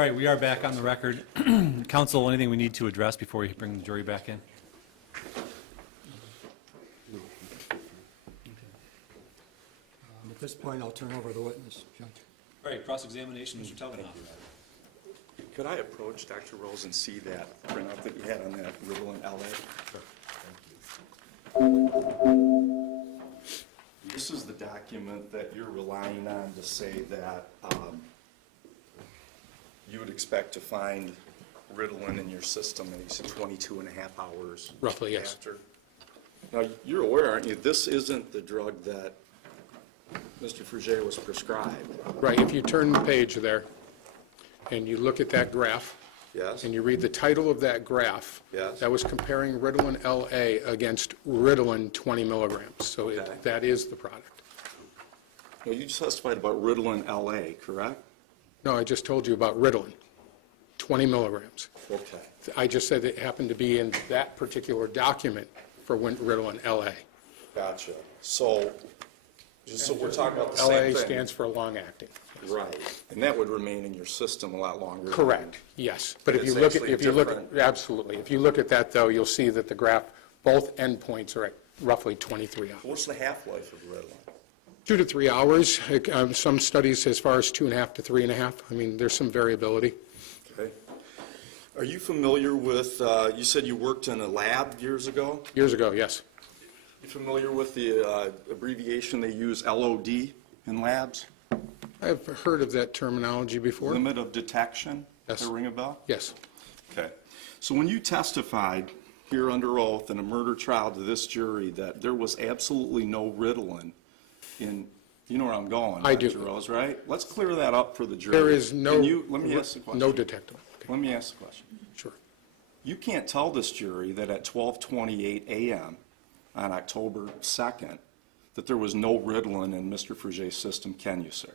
All right, we are back on the record. Counsel, anything we need to address before we bring the jury back in? At this point, I'll turn over the witness, Judge. All right, cross-examination, Mr. Telgenhof. Could I approach Dr. Rose and see that printout that you had on that riddle in LA? This is the document that you're relying on to say that you would expect to find Ritalin in your system in 22 and a half hours. Roughly, yes. After. Now, you're aware, aren't you, this isn't the drug that Mr. Fruge was prescribed? Right, if you turn the page there and you look at that graph, Yes? and you read the title of that graph, Yes. that was comparing Ritalin LA against Ritalin 20 milligrams. So Okay. that is the product. Well, you just testified about Ritalin LA, correct? No, I just told you about Ritalin, 20 milligrams. Okay. I just said it happened to be in that particular document for Ritalin LA. Gotcha. So we're talking about the same LA thing. stands for long-acting. Right, and that would remain in your system a lot longer. Correct, yes. But if It's you look at, actually absolutely. If you look at that, though, you'll see that the graph, both endpoints are at roughly 23 hours. What's the half-life of Ritalin? 2 to 3 hours. Some studies as far as 2.5 to 3.5. I mean, there's some variability. Okay. Are you familiar with, you said you worked in a lab years ago? Years ago, yes. You familiar with the abbreviation they use, LOD, in labs? I've heard of that terminology before. Limit of detection? Yes. Does that ring a bell? Yes. Okay. So when you testified here under oath in a murder trial to this jury that there was absolutely no Ritalin in, you know where I'm going, I do. Dr. Rose, right? Let's clear that up for the jury. There is no... Let me ask the question. No detectable. Okay. Let me ask the question. Sure. You can't tell this jury that at 12:28 a.m. on October 2nd that there was no Ritalin in Mr. Fruge's system, can you, sir?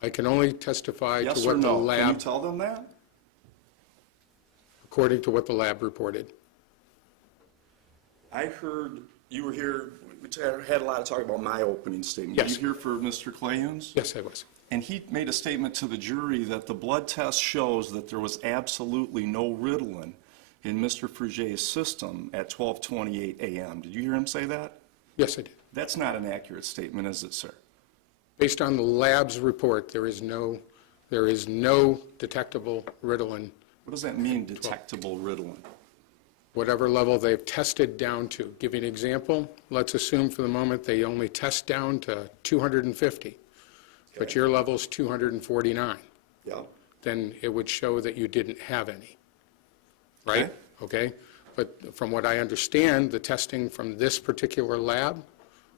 I can only testify Yes to or what the no? Can you lab, tell them that? according to what the lab reported. I heard you were here, we had a lot of talk about my opening statement. Yes. Were you here for Mr. Clayhuns? Yes, I was. And he made a statement to the jury that the blood test shows that there was absolutely no Ritalin in Mr. Fruge's system at 12:28 a.m. Did you hear him say that? Yes, I did. That's not an accurate statement, is it, sir? Based on the lab's report, there is no detectable Ritalin, What does that mean, detectable Ritalin? whatever level they've tested down to. Give you an example. Let's assume for the moment they only test down to 250, but your level's 249. Yeah. Then it would show that you didn't have any, right? Okay? But from what I understand, the testing from this particular lab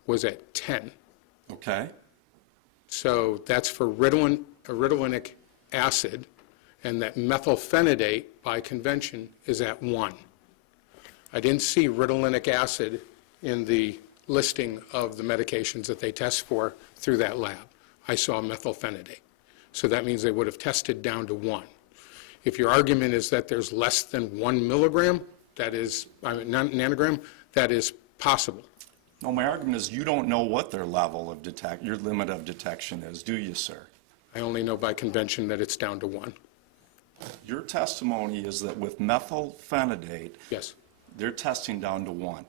was at 10. Okay. So that's for Ritalinic acid, and that methylphenidate, by convention, is at 1. I didn't see Ritalinic acid in the listing of the medications that they test for through that lab. I saw methylphenidate. So that means they would have tested down to 1. If your argument is that there's less than 1 milligram, that is, nanogram, that is possible. No, my argument is you don't know what their level of your limit of detection is, do you, sir? I only know by convention that it's down to 1. Your testimony is that with methylphenidate, Yes. they're testing down to 1.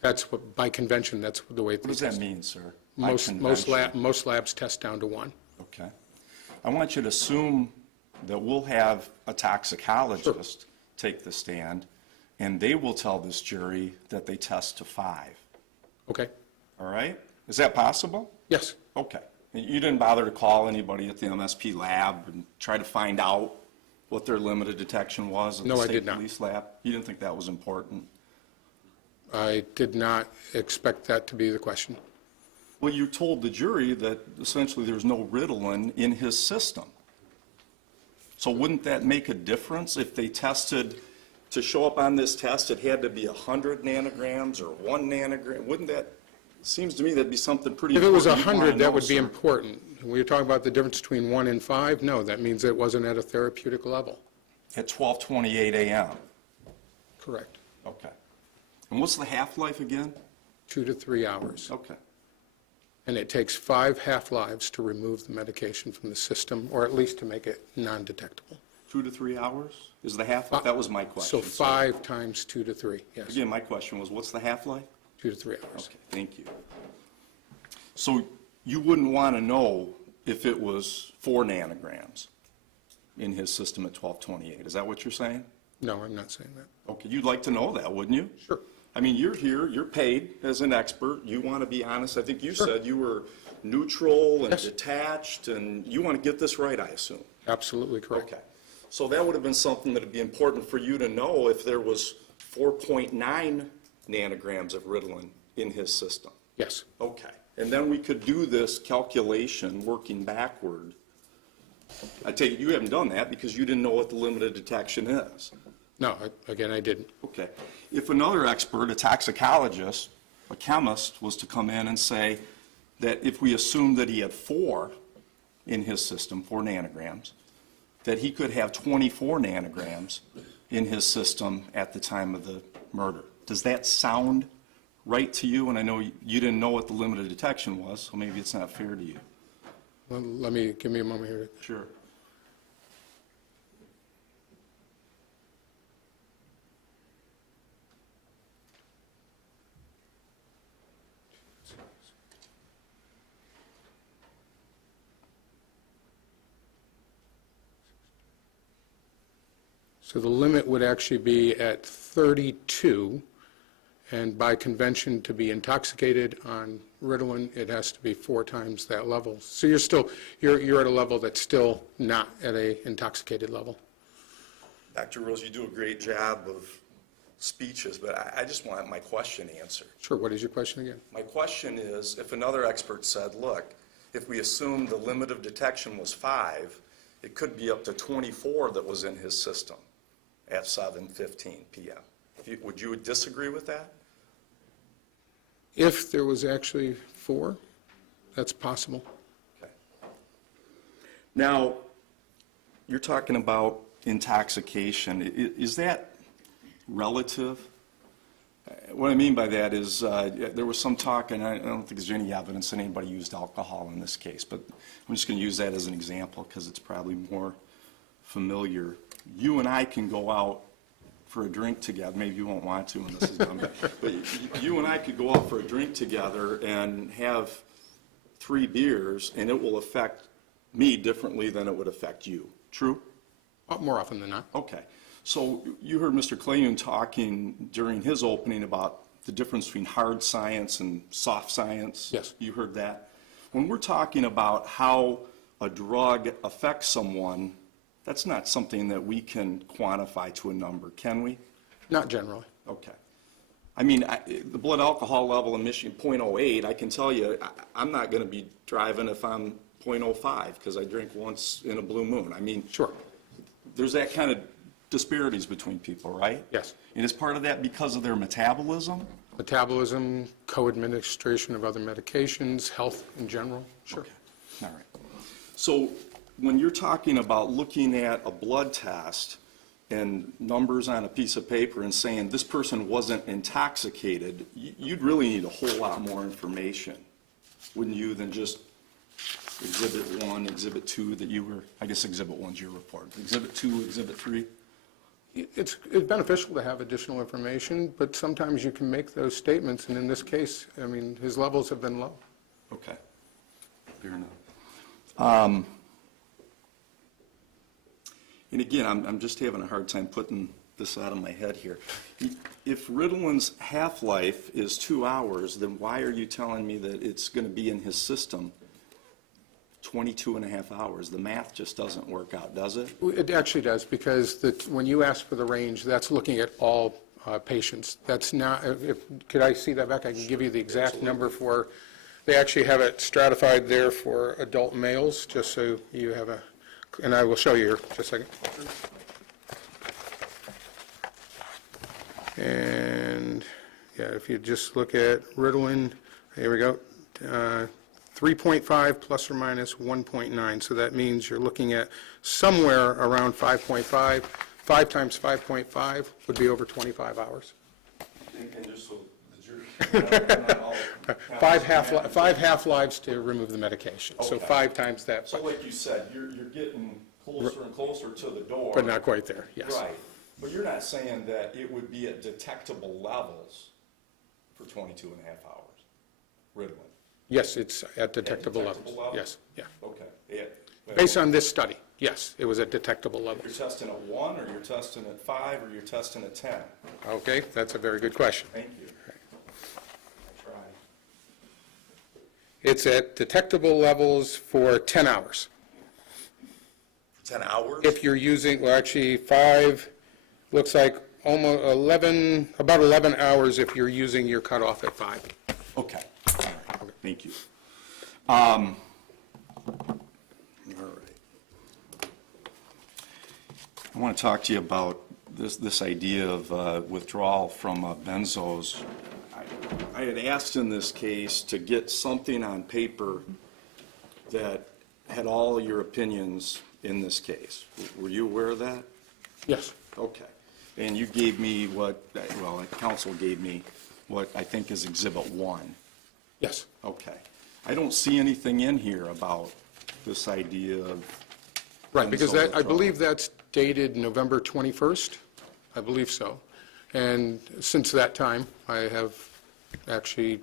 That's what, by convention, that's the way they What does test. that mean, sir? By Most convention. labs test down to 1. Okay. I want you to assume that we'll have a toxicologist take the stand, and they will tell this jury that they test to 5. Okay? All right? Is that possible? Yes. Okay. And you didn't bother to call anybody at the MSP lab and try to find out what their limited detection was at No, the I state did not. police lab? You didn't think that was important? I did not expect that to be the question. Well, you told the jury that essentially there's no Ritalin in his system. So wouldn't that make a difference if they tested, to show up on this test, it had to be 100 nanograms or 1 nanogram? Wouldn't that, seems to me that'd be something pretty If it was important. 100, that would be sir. important. When you're talking about the difference between 1 and 5, no, that means it wasn't at a therapeutic level. At 12:28 a.m.? Correct. Okay. And what's the half-life again? 2 to 3 hours. Okay. and it takes 5 half-lives to remove the medication from the system, or at least to make it non-detectable. 2 to 3 hours is the half-life? That was my question. So 5 times 2 to 3, yes, Again, my question was, what's the half-life? 2 to 3 hours. Okay, thank you. So you wouldn't want to know if it was 4 nanograms in his system at 1228. Is that what you're saying? No, I'm not saying that. Okay, you'd like to know that, wouldn't you? Sure. I mean, you're here, you're paid as an expert, you want to be honest. I think you said you were neutral and Yes. detached, and you want to get this right, I assume. Absolutely correct. Okay. So that would have been something that would be important for you to know if there was 4.9 nanograms of Ritalin in his system. Yes. Okay. And then we could do this calculation working backward. I take it you haven't done that because you didn't know what the limited detection is. No, again, I didn't. Okay. If another expert, a toxicologist, a chemist, was to come in and say that if we assume that he had 4 in his system, 4 nanograms, that he could have 24 nanograms in his system at the time of the murder. Does that sound right to you? And I know you didn't know what the limited detection was, so maybe it's not fair to you. Well, give me a moment here. Sure. So the limit would actually be at 32, and by convention, to be intoxicated on Ritalin, it has to be 4 times that level. So you're at a level that's still not at a intoxicated level. Dr. Rose, you do a great job of speeches, but I just want my question answered. Sure, what is your question again? My question is, if another expert said, look, if we assume the limit of detection was 5, it could be up to 24 that was in his system at 7:15 p.m. Would you disagree with that? If there was actually 4, that's possible. Okay. Now, you're talking about intoxication. Is that relative? What I mean by that is there was some talk, and I don't think there's any evidence that anybody used alcohol in this case, but I'm just going to use that as an example because it's probably more familiar. You and I can go out for a drink together. Maybe you won't want to when this is done, but you and I could go out for a drink together and have 3 beers, and it will affect me differently than it would affect you. True? More often than not. Okay. So you heard Mr. Clayton talking during his opening about the difference between hard science and soft science. Yes. You heard that. When we're talking about how a drug affects someone, that's not something that we can quantify to a number, can we? Not generally. Okay. I mean, the blood alcohol level in Michigan, 0.08, I can tell you, I'm not going to be driving if I'm 0.05 because I drink once in a blue moon. I mean, Sure. there's that kind of disparities between people, right? Yes. And is part of that because of their metabolism? Metabolism, co-administration of other medications, health in general. Sure. Okay. All right. So when you're talking about looking at a blood test and numbers on a piece of paper and saying this person wasn't intoxicated, you'd really need a whole lot more information, wouldn't you, than just Exhibit 1, Exhibit 2 that you were, I guess Exhibit 1's your report, Exhibit 2, Exhibit 3? It's beneficial to have additional information, but sometimes you can make those statements, and in this case, I mean, his levels have been low. Okay. Fair enough. And again, I'm just having a hard time putting this out of my head here. If Ritalin's half-life is 2 hours, then why are you telling me that it's going to be in his system 22 and a half hours? The math just doesn't work out, does it? It actually does, because when you ask for the range, that's looking at all patients. That's not, could I see that back? I can give you the exact number for, they actually have it stratified there for adult males, just so you have a, and I will show you here, just a second. And, yeah, if you just look at Ritalin, here we go, 3.5 plus or minus 1.9, so that means you're looking at somewhere around 5.5. 5 times 5.5 would be over 25 hours. And just so the jury Five half-lives to remove the medication. So Okay. 5 times that, So like you said, you're getting closer and closer to the door. but not quite there, yes. Right, but you're not saying that it would be at detectable levels for 22 and a half hours, Ritalin? Yes, it's at detectable detectable levels. levels? Yes, yeah. Okay. Yeah. Based on this study, yes, it was at detectable You're levels. testing at 1, or you're testing at 5, or you're testing at 10? Okay, that's a very good question. Thank you. I tried. It's at detectable levels for 10 hours. 10 hours? If you're using, well, actually, 5, looks like almost 11, about 11 hours if you're using your cutoff at 5. Okay, all right, thank you. All right. I want to talk to you about this idea of withdrawal from benzos. I had asked in this case to get something on paper that had all your opinions in this case. Were you aware of that? Yes. Okay. And you gave me what, well, counsel gave me what I think is Exhibit 1. Yes. Okay. I don't see anything in here about this idea of. Right, because benzo I believe withdrawal. that's dated November 21st. I believe so. And since that time, I have actually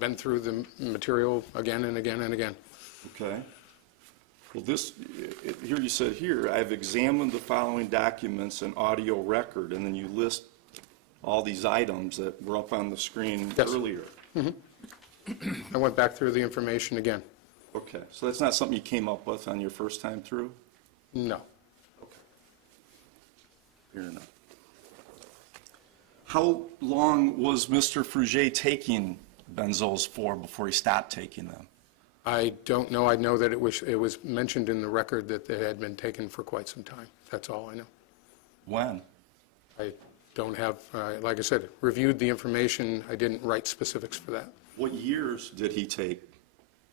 been through the material again and again and again. Okay. Well, here you said here, I've examined the following documents and audio record, and then you list all these items that were up on the screen Yes. earlier. I went back through the information again. Okay, so that's not something you came up with on your first time through? No. Okay. Fair enough. How long was Mr. Fruge taking benzos for before he stopped taking them? I don't know. I know that it was mentioned in the record that they had been taken for quite some time. That's all I know. When? I don't have, like I said, reviewed the information. I didn't write specifics for that. What years did he take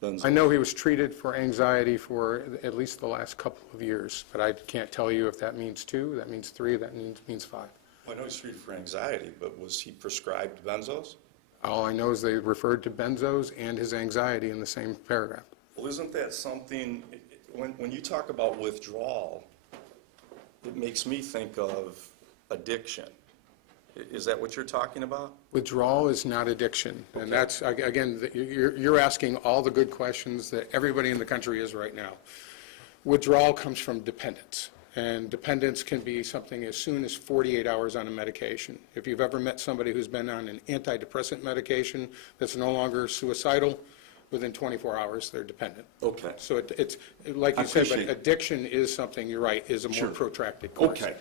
benzos? I know he was treated for anxiety for at least the last couple of years, but I can't tell you if that means 2, that means 3, that means 5. I know he's treated for anxiety, but was he prescribed benzos? All I know is they referred to benzos and his anxiety in the same paragraph. Well, isn't that something, when you talk about withdrawal, it makes me think of addiction. Is that what you're talking about? Withdrawal is not addiction, and that's, again, you're asking all the good questions that everybody in the country is right now. Withdrawal comes from dependence, and dependence can be something as soon as 48 hours on a medication. If you've ever met somebody who's been on an antidepressant medication that's no longer suicidal, within 24 hours, they're dependent. Okay. So it's, like I you said, but appreciate it. addiction is something, you're right, is a more Sure. protracted course. Okay.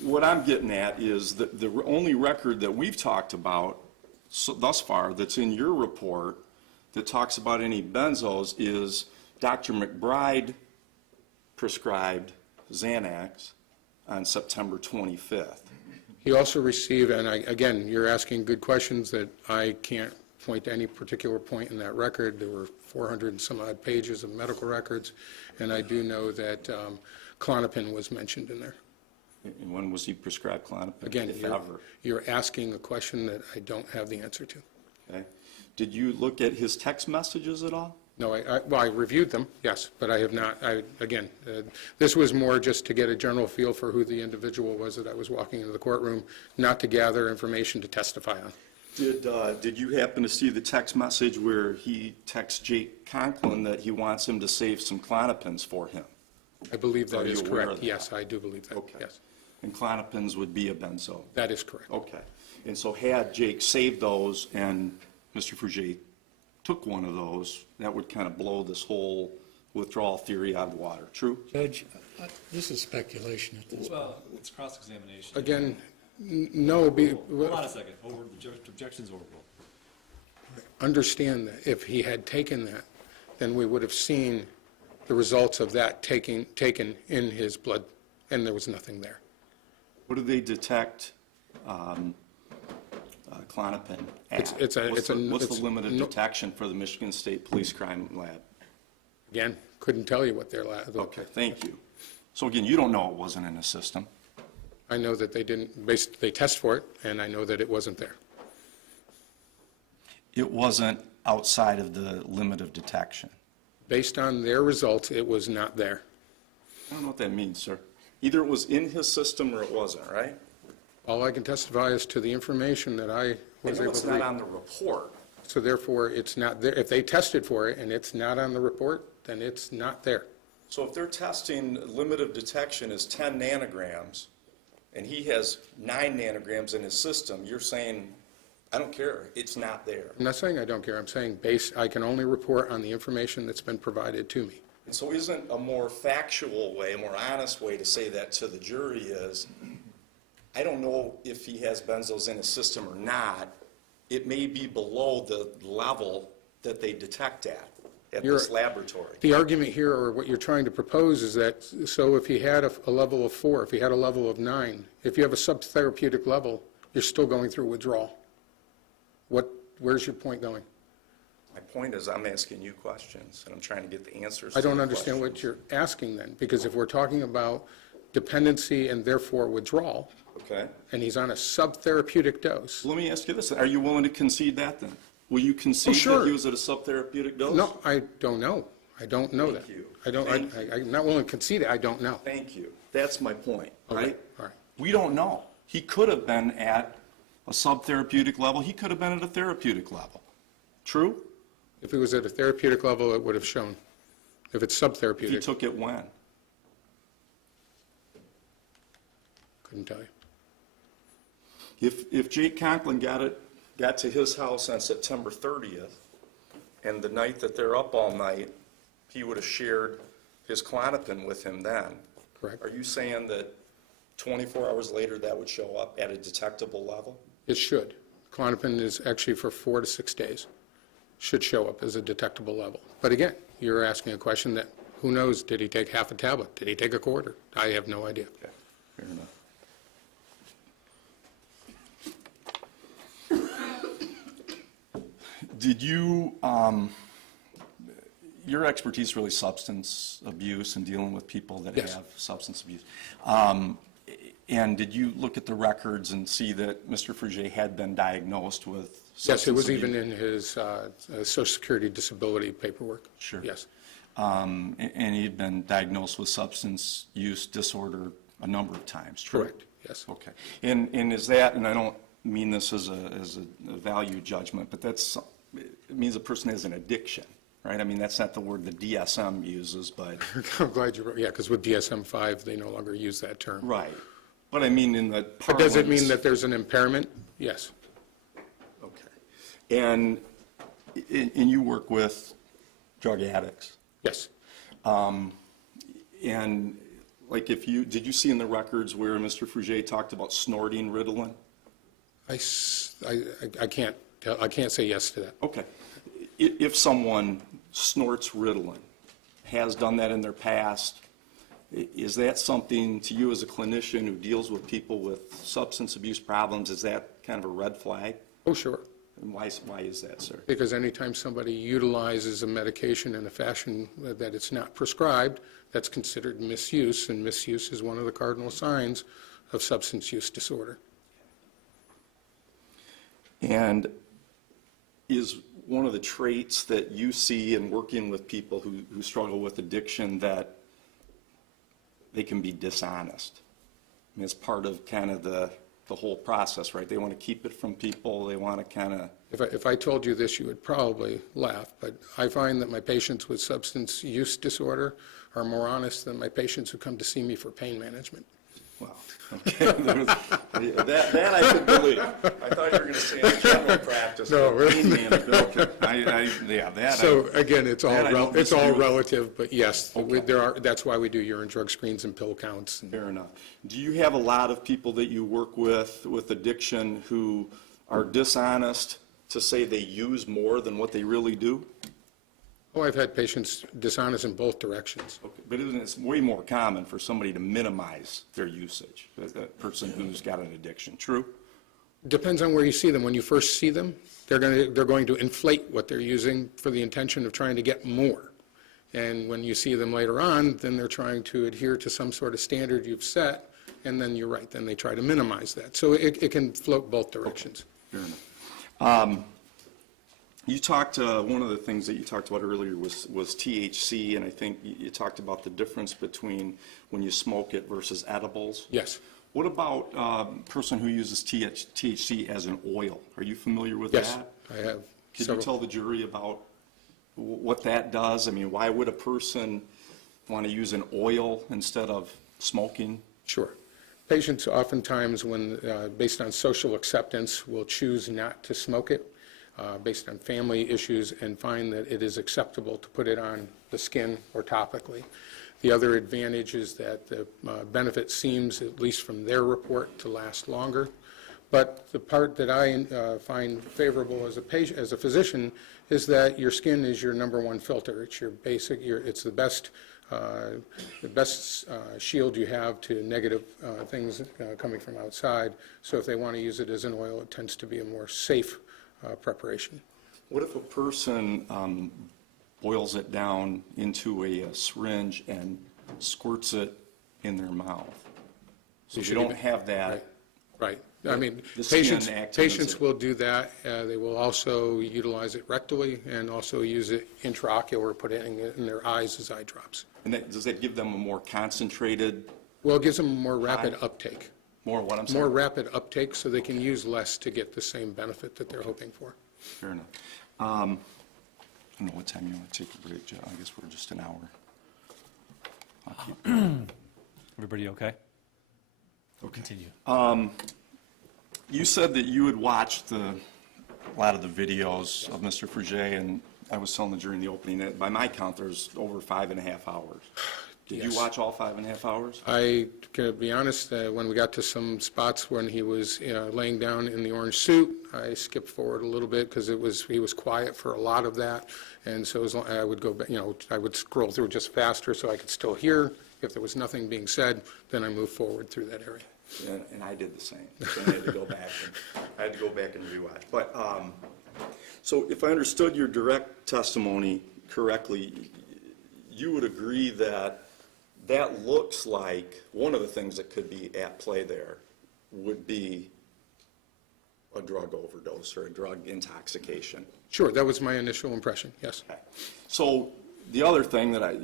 What I'm getting at is that the only record that we've talked about thus far that's in your report that talks about any benzos is Dr. McBride prescribed Xanax on September 25th. He also received, and again, you're asking good questions that I can't point to any particular point in that record. There were 400 and some odd pages of medical records, and I do know that Klonopin was mentioned in there. And when was he prescribed Klonopin? Again, if ever? you're asking a question that I don't have the answer to. Okay. Did you look at his text messages at all? No, well, I reviewed them, yes, but I have not, again, this was more just to get a general feel for who the individual was that I was walking into the courtroom, not to gather information to testify on. Did you happen to see the text message where he texts Jake Conklin that he wants him to save some Klonopins for him? I believe Are that you is aware of correct. that? Yes, I do believe that, Okay. yes. And Klonopins would be a benzo? That is correct. Okay. And so had Jake saved those and Mr. Fruge took one of those, that would kind of blow this whole withdrawal theory out of the water, true? Judge, this is speculation at this point. Well, it's cross-examination. Again, no, Hold on a second. Objection's overruled. understand that if he had taken that, then we would have seen the results of that taken in his blood, and there was nothing there. What do they detect Klonopin at? What's the limit of detection for the Michigan State Police Crime Lab? Again, couldn't tell you what their Okay, thank you. So again, you don't know it wasn't in the system. I know that they didn't, they test for it, and I know that it wasn't there. it wasn't outside of the limit of detection. Based on their results, it was not there. I don't know what that means, sir. Either it was in his system or it wasn't, right? All I can testify is to the information that I I was know able it's to not read. on the report. So therefore, it's not there. If they tested for it and it's not on the report, then it's not there. So if they're testing limit of detection is 10 nanograms, and he has 9 nanograms in his system, you're saying, I don't care, it's not there. I'm not saying I don't care. I'm saying I can only report on the information that's been provided to me. And so isn't a more factual way, a more honest way to say that to the jury is, I don't know if he has benzos in his system or not. It may be below the level that they detect at this laboratory. The argument here, or what you're trying to propose, is that, so if he had a level of 4, if he had a level of 9, if you have a subtherapeutic level, you're still going through withdrawal. Where's your point going? My point is, I'm asking you questions, and I'm trying to get the answers. I to don't the understand what questions. you're asking then, because if we're talking about dependency and therefore withdrawal, Okay. and he's on a subtherapeutic dose, Let me ask you this. Are you willing to concede that then? Will you concede sure. that he was at a subtherapeutic dose? no, I don't know. I don't know that. Thank you. I don't, Thank I'm not willing to concede it. I don't know. Thank you. That's my point, Okay, right? all right. We don't know. He could have been at a subtherapeutic level. He could have been at a therapeutic level. True? If he was at a therapeutic level, it would have shown. If it's He subtherapeutic, took it when? couldn't tell you. If Jake Conklin got to his house on September 30th, and the night that they're up all night, he would have shared his Klonopin with him then. Correct. Are you saying that 24 hours later that would show up at a detectable level? It should. Klonopin is actually for 4 to 6 days. Should show up as a detectable level. But again, you're asking a question that, who knows, did he take half a tablet? Did he take a quarter? I have no idea. Okay, fair enough. Did you, your expertise is really substance abuse and dealing with people that Yes. have substance abuse. And did you look at the records and see that Mr. Fruge had been diagnosed with substance Yes, it was abuse? even in his Social Security disability paperwork. Sure. Yes. And he'd been diagnosed with substance use disorder a number of times, true? Correct, yes. Okay. And is that, and I don't mean this as a value judgment, but it means a person has an addiction, right? I mean, that's not the word the DSM uses, but. I'm glad you wrote, yeah, because with DSM-5, they no longer use that term. Right. But I mean in the But does it mean parlance- that there's an impairment? Yes. Okay. And you work with drug addicts. Yes. And like did you see in the records where Mr. Fruge talked about snorting Ritalin? I can't say yes to that. Okay. If someone snorts Ritalin, has done that in their past, is that something to you as a clinician who deals with people with substance abuse problems, is that kind of a red flag? Oh, sure. And why is that, sir? Because anytime somebody utilizes a medication in a fashion that it's not prescribed, that's considered misuse, and misuse is one of the cardinal signs of substance use disorder. And is one of the traits that you see in working with people who struggle with addiction that they can be dishonest? I mean, it's part of kind of the whole process, right? They want to keep it from people, they want to kind of... If I told you this, you would probably laugh, but I find that my patients with substance use disorder are more honest than my patients who come to see me for pain management. Well, okay, that I could believe. I thought you were going to say in general practice. No, but really. pain management, okay. Yeah, that So again, it's that I don't disagree with. relative, but yes, Okay. that's why we do urine drug screens and pill counts. Fair enough. Do you have a lot of people that you work with addiction who are dishonest to say they use more than what they really do? Oh, I've had patients dishonest in both directions. Okay, but it's way more common for somebody to minimize their usage, a person who's got an addiction, true? Depends on where you see them. When you first see them, they're going to inflate what they're using for the intention of trying to get more. And when you see them later on, then they're trying to adhere to some sort of standard you've set, and then you're right, then they try to minimize that. So it can float both directions. Fair enough. You talked, one of the things that you talked about earlier was THC, and I think you talked about the difference between when you smoke it versus edibles. Yes. What about a person who uses THC as an oil? Are you familiar with Yes, that? I have Could you several. tell the jury about what that does? I mean, why would a person want to use an oil instead of smoking? Sure. Patients oftentimes, when based on social acceptance, will choose not to smoke it based on family issues and find that it is acceptable to put it on the skin or topically. The other advantage is that the benefit seems, at least from their report, to last longer. But the part that I find favorable as a patient, as a physician, is that your skin is your number one filter. It's your basic, it's the best shield you have to negative things coming from outside. So if they want to use it as an oil, it tends to be a more safe preparation. What if a person boils it down into a syringe and squirts it in their mouth? So you don't have that. Right. I mean, The skin patients acting as a- will do that. They will also utilize it rectally and also use it intraocular, putting it in their eyes as eye drops. And does that give them a more concentrated, Well, it gives them a more rapid uptake. more what I'm More saying? rapid uptake, so they can use less to get the same benefit that they're hoping for. Fair enough. I don't know what time you want to take a break, Joe. I guess we're just an hour. I'll keep- Everybody okay? We'll continue. You said that you had watched a lot of the videos of Mr. Fruge, and I was telling the jury in the opening that by my count, there's over 5.5 hours. Did you Yes. watch all 5.5 hours? I can be honest, when we got to some spots when he was laying down in the orange suit, I skipped forward a little bit because he was quiet for a lot of that, and so I would go back, I would scroll through just faster so I could still hear. If there was nothing being said, then I moved forward through that area. And I did the same. So I had to go back and rewatch. But, so if I understood your direct testimony correctly, you would agree that that looks like one of the things that could be at play there would be a drug overdose or a drug intoxication. Sure, that was my initial impression, yes. Okay. So the other thing that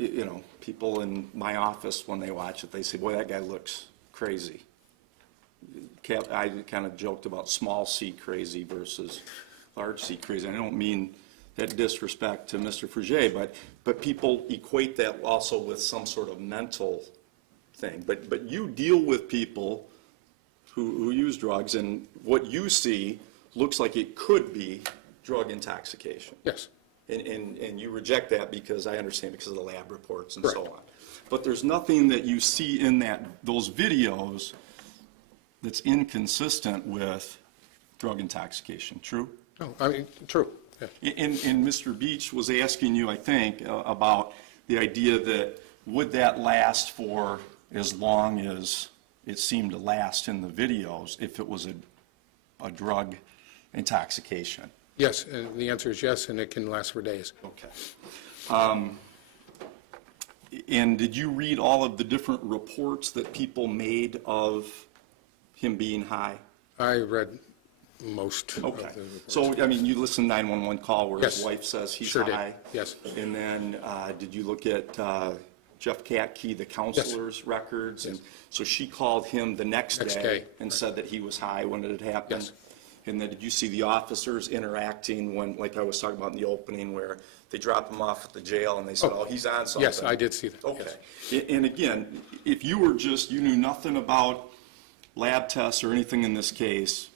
people in my office, when they watch it, they say, boy, that guy looks crazy. I kind of joked about small C crazy versus large C crazy. I don't mean that disrespect to Mr. Fruge, but people equate that also with some sort of mental thing. But you deal with people who use drugs, and what you see looks like it could be drug intoxication. Yes. And you reject that because I understand because of the lab reports and so Correct. on. But there's nothing that you see in those videos that's inconsistent with drug intoxication, true? No, I mean, true. Yeah. And Mr. Beach was asking you, I think, about the idea that would that last for as long as it seemed to last in the videos if it was a drug intoxication? Yes, and the answer is yes, and it can last for days. Okay. And did you read all of the different reports that people made of him being high? I read most of Okay. the reports. So, I mean, you listened to 911 call where his Yes. wife says he's Sure did. high? Yes. And then, did you look at Jeff Katke, the counselor's records? And so she called him the next Next day day, and said that he was high when it had happened? Yes. And then did you see the officers interacting when, like I was talking about in the opening, where they drop him off at the jail and they said, oh, he's on something? Yes, I did see that. Okay. Yes. And again, if you knew nothing about lab tests or anything in this case,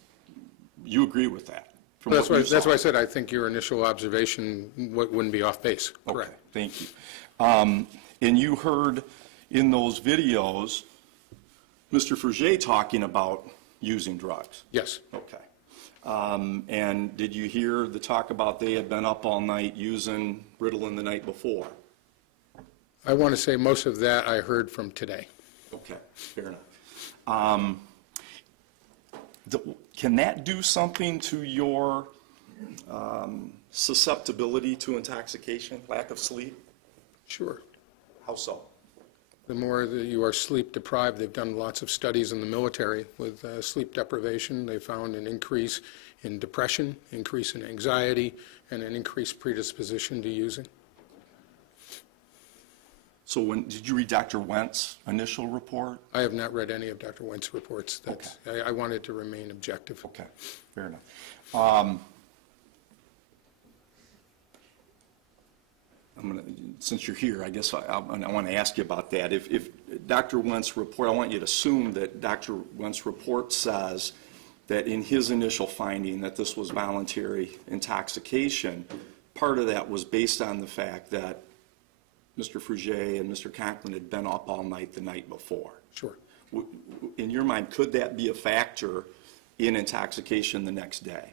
you agree with that? from That's what why, you that's saw? why I said I think your initial observation wouldn't be off base. Okay, Correct. thank you. And you heard in those videos, Mr. Fruge talking about using drugs? Yes. Okay. And did you hear the talk about they had been up all night using Ritalin the night before? I want to say most of that I heard from today. Okay, fair enough. Can that do something to your susceptibility to intoxication, lack of sleep? Sure. How so? The more that you are sleep deprived, they've done lots of studies in the military with sleep deprivation. They found an increase in depression, increase in anxiety, and an increased predisposition to using. So did you read Dr. Wentz's initial report? I have not read any of Dr. Wentz's reports. I wanted to remain objective. Okay, fair enough. Since you're here, I guess I want to ask you about that. If Dr. Wentz's report, I want you to assume that Dr. Wentz's report says that in his initial finding that this was voluntary intoxication, part of that was based on the fact that Mr. Fruge and Mr. Conklin had been up all night the night before. Sure. In your mind, could that be a factor in intoxication the next day?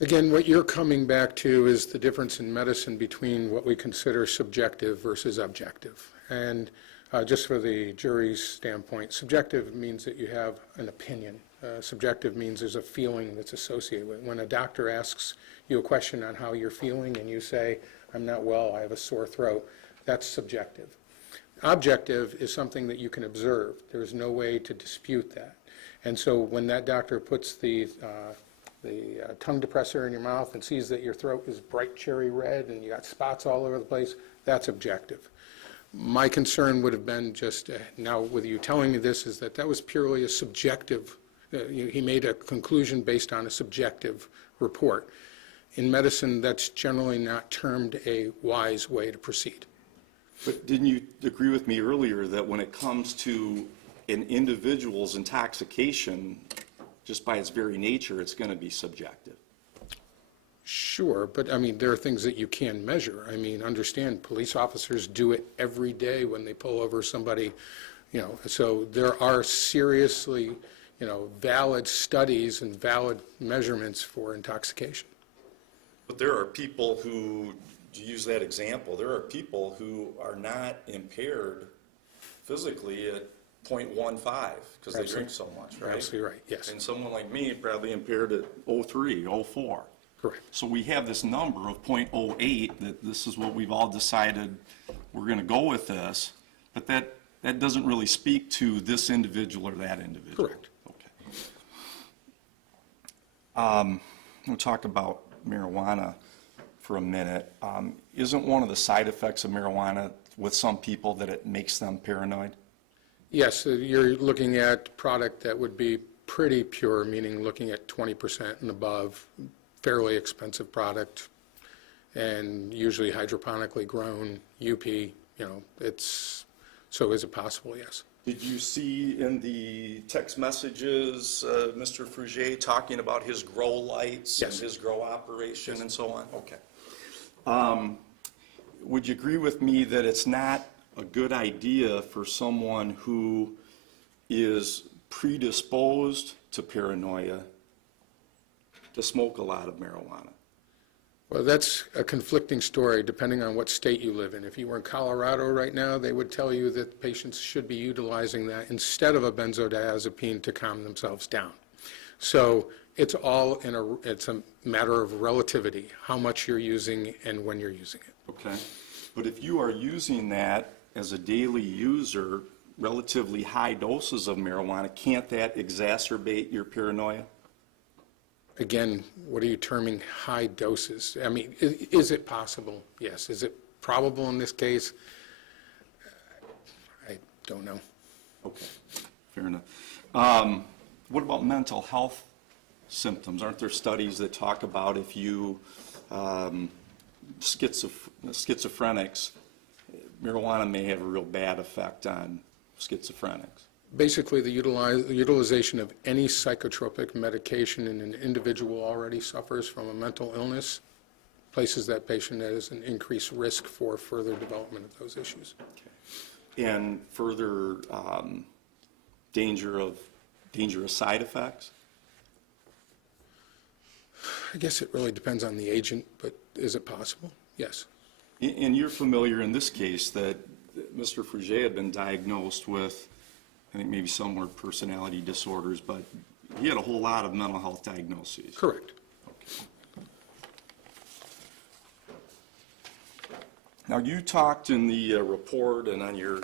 Again, what you're coming back to is the difference in medicine between what we consider subjective versus objective. And just for the jury's standpoint, subjective means that you have an opinion. Subjective means there's a feeling that's associated with it. When a doctor asks you a question on how you're feeling and you say, I'm not well, I have a sore throat, that's subjective. Objective is something that you can observe. There's no way to dispute that. And so when that doctor puts the tongue depressor in your mouth and sees that your throat is bright cherry red and you got spots all over the place, that's objective. My concern would have been just, now with you telling me this, is that was purely a subjective, he made a conclusion based on a subjective report. In medicine, that's generally not termed a wise way to proceed. But didn't you agree with me earlier that when it comes to an individual's intoxication, just by its very nature, it's going to be subjective? Sure, but I mean, there are things that you can measure. I mean, understand, police officers do it every day when they pull over somebody, so there are seriously, valid studies and valid measurements for intoxication. But there are people who, to use that example, there are people who are not impaired physically at 0.15 because they drink so much, right? Absolutely right, yes. And someone like me probably impaired at 0.3, 0.4. Correct. So we have this number of 0.08 that this is what we've all decided we're going to go with this, but that doesn't really speak to this individual or that individual. Correct. Okay. We'll talk about marijuana for a minute. Isn't one of the side effects of marijuana with some people that it makes them paranoid? Yes, you're looking at product that would be pretty pure, meaning looking at 20% and above, fairly expensive product, and usually hydroponically grown, UP, so is it possible? Yes. Did you see in the text messages Mr. Fruge talking about his grow lights and his grow operation and so on? Okay. Would you agree with me that it's not a good idea for someone who is predisposed to paranoia to smoke a lot of marijuana? Well, that's a conflicting story depending on what state you live in. If you were in Colorado right now, they would tell you that patients should be utilizing that instead of a benzodiazepine to calm themselves down. So it's it's a matter of relativity, how much you're using and when you're using it. Okay. But if you are using that as a daily user, relatively high doses of marijuana, can't that exacerbate your paranoia? Again, what are you terming high doses? I mean, is it possible? Yes. Is it probable in this case? I don't know. Okay, fair enough. What about mental health symptoms? Aren't there studies that talk about if you, schizophrenics, marijuana may have a real bad effect on schizophrenics? Basically, the utilization of any psychotropic medication in an individual already suffers from a mental illness places that patient at an increased risk for further development of those issues. Okay. And further dangerous side effects? I guess it really depends on the agent, but is it possible? Yes. And you're familiar in this case that Mr. Fruge had been diagnosed with, I think maybe some were personality disorders, but he had a whole lot of mental health diagnoses. Correct. Now, you talked in the report and on your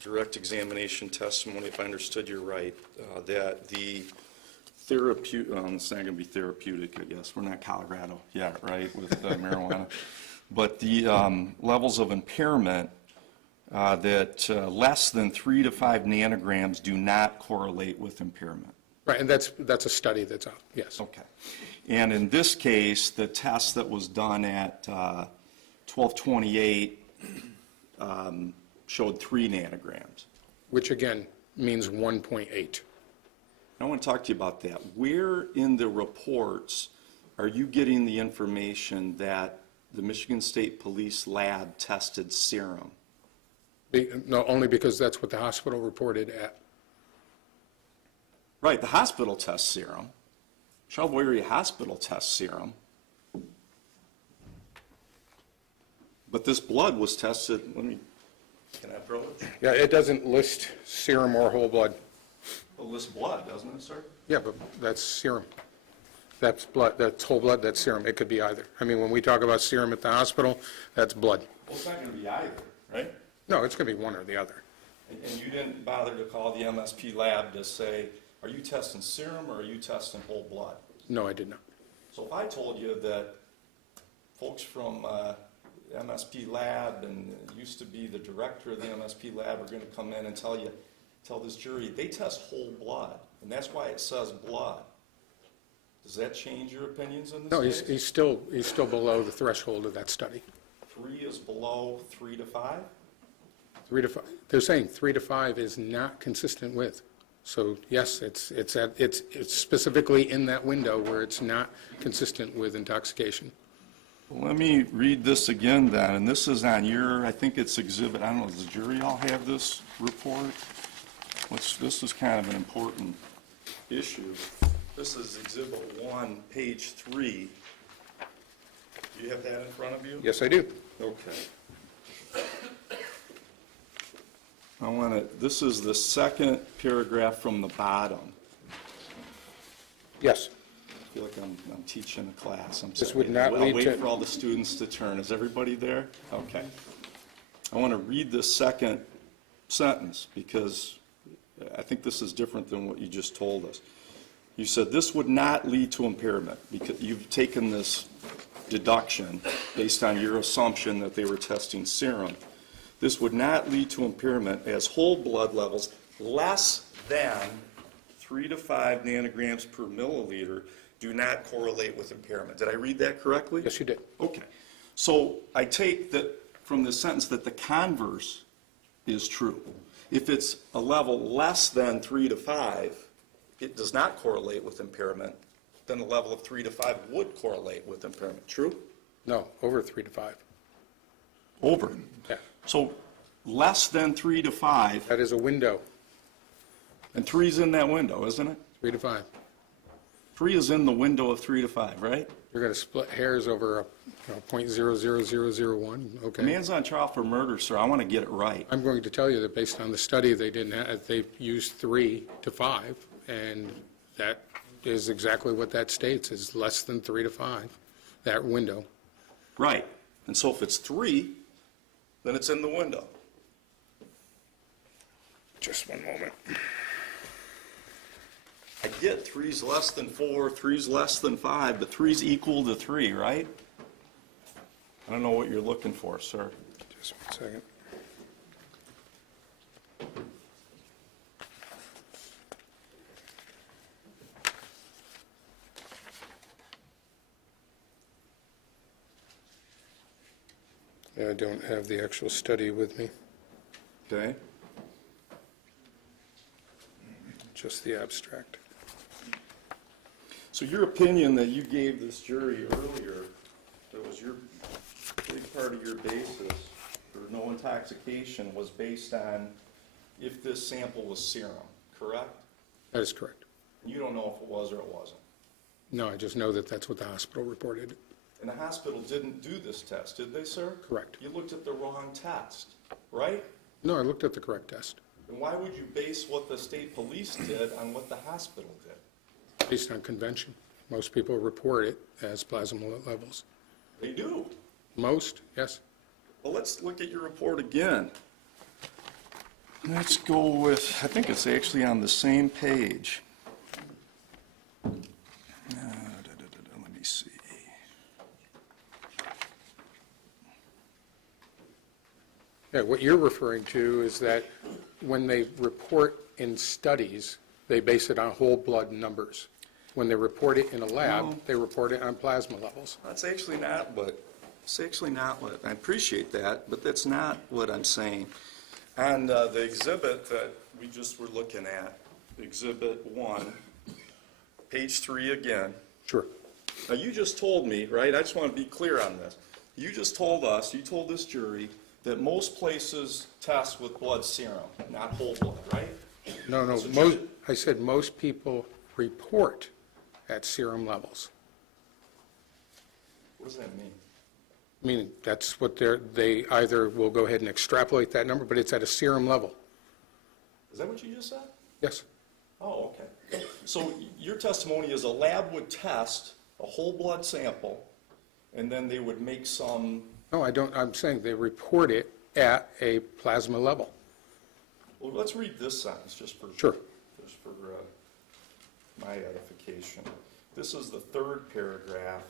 direct examination testimony, if I understood you right, that the therapeutic, it's not going to be therapeutic, I guess. We're not Colorado yet, right, with marijuana. But the levels of impairment, that less than 3 to 5 nanograms do not correlate with impairment. Right, and that's a study that's out, yes. Okay. And in this case, the test that was done at 1228 showed 3 nanograms. Which again means 1.8. I want to talk to you about that. Where in the reports are you getting the information that the Michigan State Police lab tested serum? No, only because that's what the hospital reported at. Right, the hospital tests serum. Charlevoix Area Hospital tests serum. But this blood was tested, can I approach? Yeah, it doesn't list serum or whole blood. It lists blood, doesn't it, sir? Yeah, but that's serum. That's blood, that's whole blood, that's serum. It could be either. I mean, when we talk about serum at the hospital, that's blood. Well, it's not going to be either, right? No, it's going to be one or the other. And you didn't bother to call the MSP lab to say, are you testing serum or are you testing whole blood? No, I did not. So if I told you that folks from MSP lab and used to be the director of the MSP lab are going to come in and tell this jury, they test whole blood, and that's why it says blood. Does that change your opinions in this No, case? he's still below the threshold of that study. 3 is below 3 to 5? 3 to 5, they're saying 3 to 5 is not consistent with. So yes, it's specifically in that window where it's not consistent with intoxication. Well, let me read this again then, and this is on your, I think it's exhibit, I don't know, does the jury all have this report? This is kind of an important issue. This is exhibit 1, page 3. Do you have that in front of you? Yes, I do. Okay. This is the second paragraph from the bottom. Yes. I feel like I'm teaching a class. I'm This sorry. would not I'll lead wait to- for all the students to turn. Is everybody there? Okay. I want to read this second sentence because I think this is different than what you just told us. You said this would not lead to impairment because you've taken this deduction based on your assumption that they were testing serum. This would not lead to impairment as whole blood levels less than 3 to 5 nanograms per milliliter do not correlate with impairment. Did I read that correctly? Yes, you did. Okay. So I take that from the sentence that the converse is true. If it's a level less than 3 to 5, it does not correlate with impairment, then a level of 3 to 5 would correlate with impairment. True? No, over 3 to 5. Over. Yeah, So less than 3 to 5, that is a window, and 3's in that window, isn't it? 3 to 5. 3 is in the window of 3 to 5, right? You're going to split hairs over a 0.00001, The okay? man's on trial for murder, sir. I want to get it right. I'm going to tell you that based on the study, they used 3 to 5, and that is exactly what that states, is less than 3 to 5, that window. Right. And so if it's 3, then it's in the window. Just one moment. I get 3's less than 4, 3's less than 5, but 3's equal to 3, right? I don't know what you're looking for, sir. Just one second. I don't have the actual study with me, Okay? just the abstract. So your opinion that you gave this jury earlier, that was your big part of your basis for no intoxication, was based on if this sample was serum, correct? That is correct. You don't know if it was or it wasn't. No, I just know that that's what the hospital reported. And the hospital didn't do this test, did they, sir? Correct. You looked at the wrong test, right? No, I looked at the correct test, And why would you base what the state police did on what the hospital did? based on convention. Most people report it as plasma levels. They do. Most, yes. Well, let's look at your report again. Let's go with, I think it's actually on the same page. Let me see. Yeah, what you're referring to is that when they report in studies, they base it on whole blood numbers. When they report it in a lab, they report it on plasma levels. That's actually not what, I appreciate that, but that's not what I'm saying. On the exhibit that we just were looking at, Exhibit 1, page 3 again. Sure. Now, you just told me, right, I just want to be clear on this. You just told us, you told this jury, that most places test with blood serum, not whole blood, right? No, That's what most, you- I said most people report at serum levels. What does that mean? Meaning, that's what they either will go ahead and extrapolate that number, but it's at a serum level. Is that what you just said? Yes, Oh, okay. So your testimony is a lab would test a whole blood sample, and then they would make some, no, I don't, I'm saying they report it at a plasma level. well, let's read this sentence just for. Sure. Just for my edification. This is the third paragraph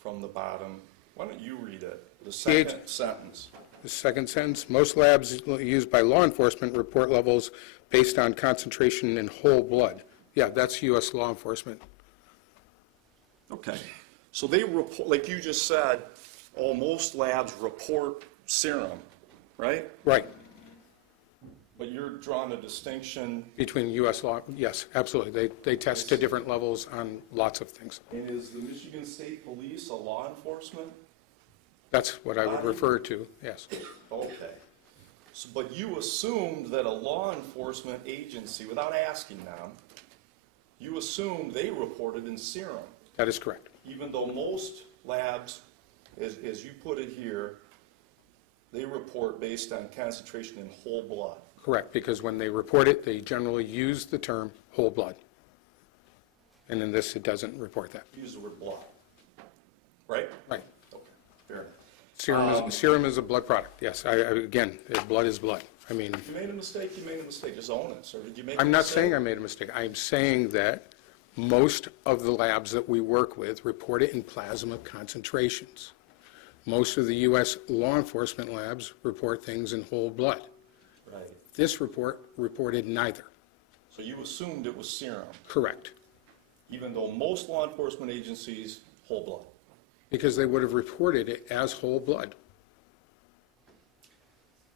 from the bottom. Why don't you read it? The second sentence. The second sentence, most labs used by law enforcement report levels based on concentration in whole blood. Yeah, that's U.S. law enforcement. Okay. So they report, like you just said, oh, most labs report serum, right? Right, But you're drawing a distinction, between U.S. law, yes, absolutely. They test to different levels on lots of things. and is the Michigan State Police a law enforcement? That's what I would refer to, yes. Okay. So, but you assumed that a law enforcement agency, without asking them, you assumed they reported in serum, That is correct. even though most labs, as you put it here, they report based on concentration in whole blood. Correct, because when they report it, they generally use the term whole blood. And in this, it doesn't report that. Use the word blood. Right? Right. Okay, fair enough. Serum is a blood product, yes. Again, blood is blood. I mean, If you made a mistake, you made a mistake. Just own it, sir. Did you make a I'm not mistake? saying I made a mistake. I'm saying that most of the labs that we work with report it in plasma concentrations. Most of the U.S. law enforcement labs report things in whole blood. Right. This report reported neither. So you assumed it was serum, Correct. even though most law enforcement agencies, whole blood. Because they would have reported it as whole blood.